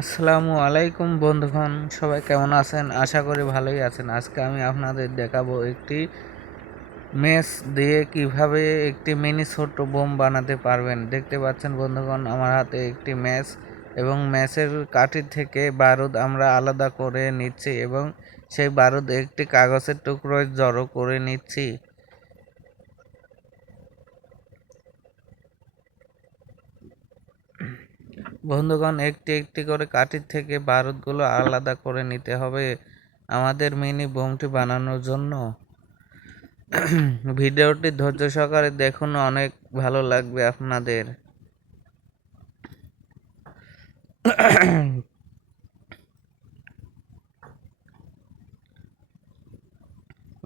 আসসালামু আলাইকুম বন্ধুগণ, সবাই কেমন আছেন? আশা করি ভালোই আছেন। আজকে আমি আপনাদের দেখাবো একটি মেস দিয়ে কীভাবে একটি মিনি ছোট্ট বোম বানাতে পারবেন। দেখতে পাচ্ছেন বন্ধুগণ, আমার হাতে একটি ম্যাচ এবং ম্যাচের কাঠি থেকে বারুদ আমরা আলাদা করে নিচ্ছি এবং সেই বারুদ একটি কাগজের টুকরোয় জড়ো করে নিচ্ছি। বন্ধুগণ, একটি একটি করে কাঠির থেকে বারুদগুলো আলাদা করে নিতে হবে আমাদের মিনি বোমটি বানানোর জন্য। ভিডিওটি ধৈর্য সহকারে দেখুন, অনেক ভালো লাগবে আপনাদের।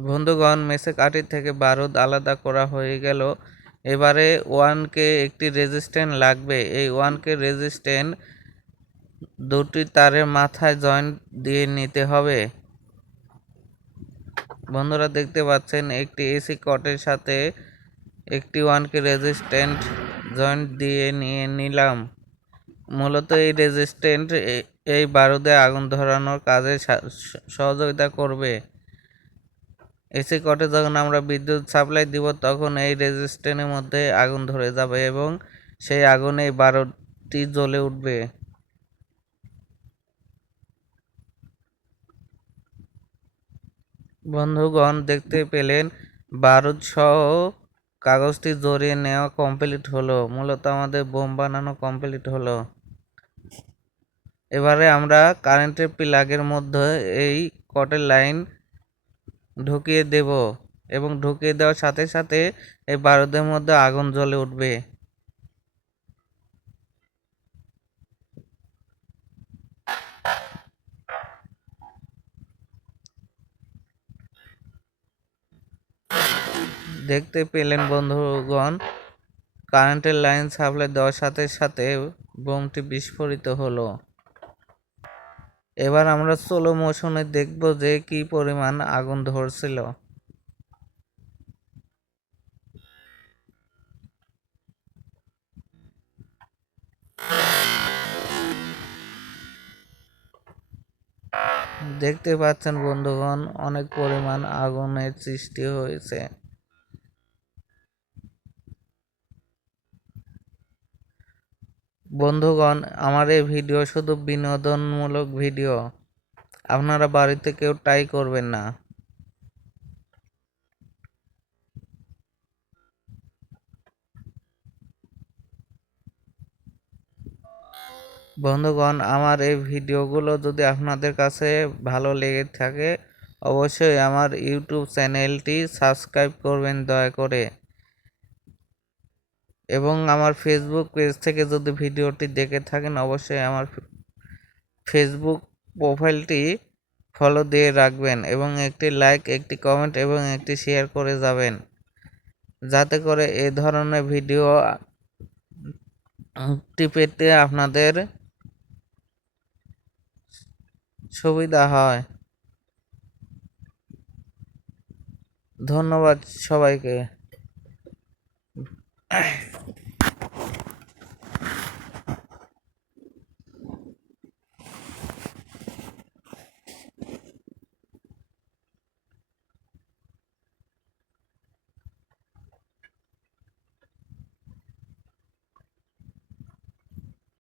বন্ধুগণ, মেসে কাঠির থেকে বারুদ আলাদা করা হয়ে গেল। এবারে ওয়ানকে একটি রেজিস্ট্যান্ট লাগবে। এই ওয়ানকে রেজিস্ট্যান্ট দুটি তারের মাথায় জয়েন্ট দিয়ে নিতে হবে। বন্ধুরা দেখতে পাচ্ছেন, একটি এসি কটের সাথে একটি ওয়ানকে রেজিস্ট্যান্ট জয়েন্ট দিয়ে নিয়ে নিলাম। মূলত এই রেজিস্ট্যান্ট এই বারুদে আগুন ধরানোর কাজে সহযোগিতা করবে। এসি কটে যখন আমরা বিদ্যুৎ সাপ্লাই দিব, তখন এই রেজিস্ট্যান্টের মধ্যে আগুন ধরে যাবে এবং সেই আগুনে বারোটি জ্বলে উঠবে। বন্ধুগণ, দেখতে পেলেন, বারুদ সহ কাগজটি জড়িয়ে নেওয়া কমপ্লিট হলো। মূলত আমাদের বোম বানানো কমপ্লিট হলো। এবারে আমরা কারেন্টের প্লাগের মধ্যে এই কটের লাইন ঢুকিয়ে দেব এবং ঢুকিয়ে দেওয়ার সাথে সাথে এই বারুদের মধ্যে আগুন জ্বলে উঠবে। দেখতে পেলেন বন্ধুগণ, কারেন্টের লাইন সাপ্লাই দেওয়ার সাথে সাথে বোমটি বিস্ফোরিত হলো। এবার আমরা সোলো মোশনে দেখব যে কি পরিমাণ আগুন ধরছিল। দেখতে পাচ্ছেন বন্ধুগণ, অনেক পরিমাণ আগুনের সৃষ্টি হয়েছে। বন্ধুগণ, আমার এই ভিডিও শুধু বিনোদনমূলক ভিডিও। আপনারা বাড়িতে কেউ ট্রাই করবেন না। বন্ধুগণ, আমার এই ভিডিওগুলো যদি আপনাদের কাছে ভালো লেগে থাকে, অবশ্যই আমার ইউটিউব চ্যানেলটি সাবস্ক্রাইব করবেন দয়া করে। এবং আমার ফেসবুক পেজ থেকে যদি ভিডিওটি দেখে থাকেন, অবশ্যই আমার ফেসবুক প্রোফাইলটি ফলো দিয়ে রাখবেন এবং একটি লাইক একটি কমেন্ট এবং একটি শেয়ার করে যাবেন। যাতে করে এ ধরনের ভিডিও পেতে আপনাদের সুবিধা হয়। ধন্যবাদ সবাইকে।